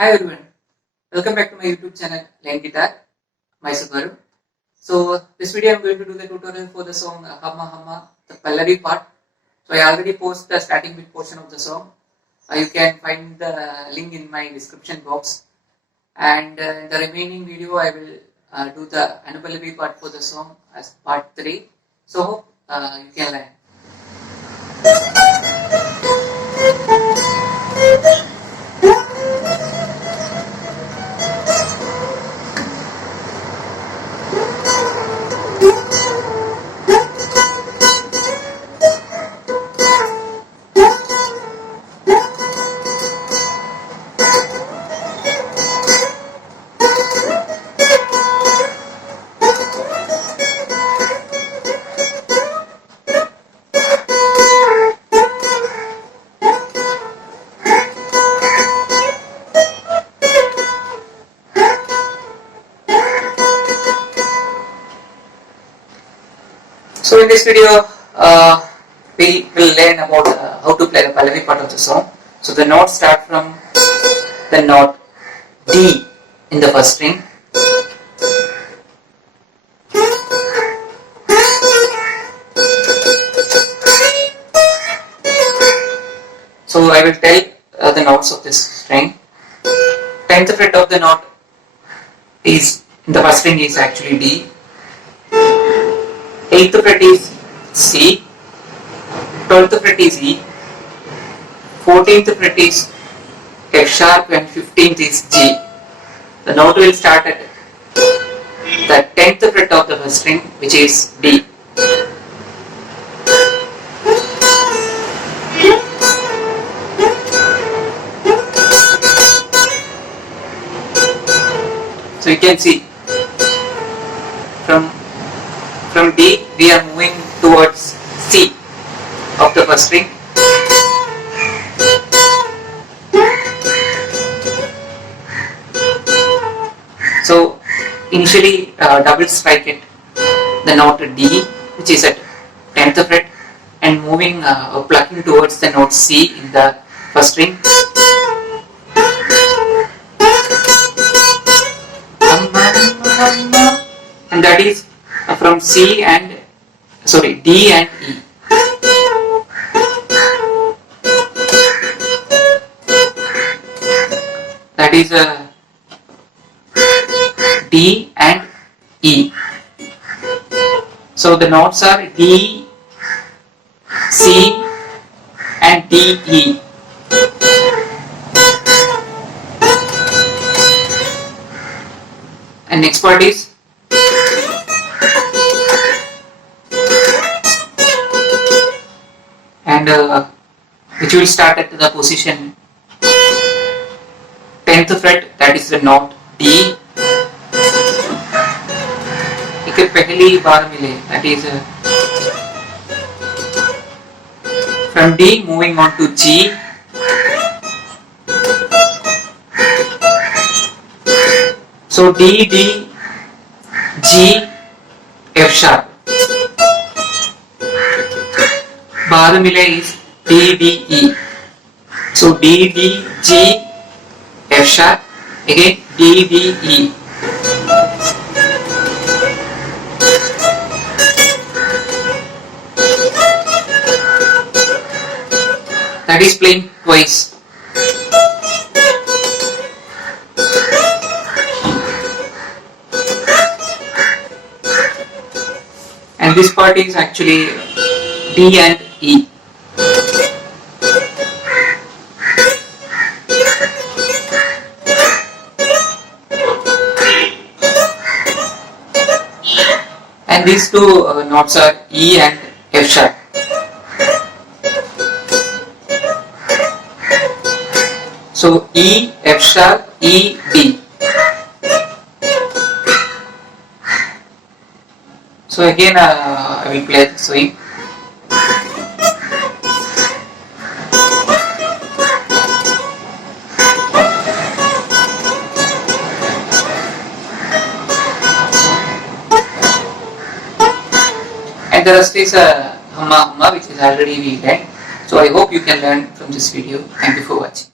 Hi everyone, welcome back to my YouTube channel Line Guitar, myself Garu. So this video I am going to do the tutorial for the song Hamma Hamma, the Pallavi part. So I already post the starting bit portion of the song. You can find the link in my description box. And in the remaining video I will do the Anupallavi part for the song as part 3. So hope you can learn. So in this video, we will learn about how to play the Pallavi part of the song. So the notes start from the note D in the first string. So I will tell the notes of this string. 10th fret of the note is in the first string is actually D. 8th fret is C, 12th fret is E, 14th fret is F sharp and 15th is G. The note will start at the 10th fret of the first string, which is D. So you can see from D we are moving towards C of the first string. So initially double strike at the note D, which is at 10th fret, and moving or plucking towards the note C in the first string. And that is from D and E. That is D and E. So the notes are D, C and D, E. And next part is which will start at the position 10th fret, that is the note D. एक पहली बार मिले, that is from D moving on to G. So D, D, G, F sharp. बाद मिले is D, D, E. So D, D, G, F sharp, again D, D, E. That is playing twice. And this part is actually D and E. And these two notes are E and F sharp. So E, F sharp, E, D. So again I will play the swing. And the rest is Hamma Hamma, which is already we learned. So I hope you can learn from this video. Thank you for watching.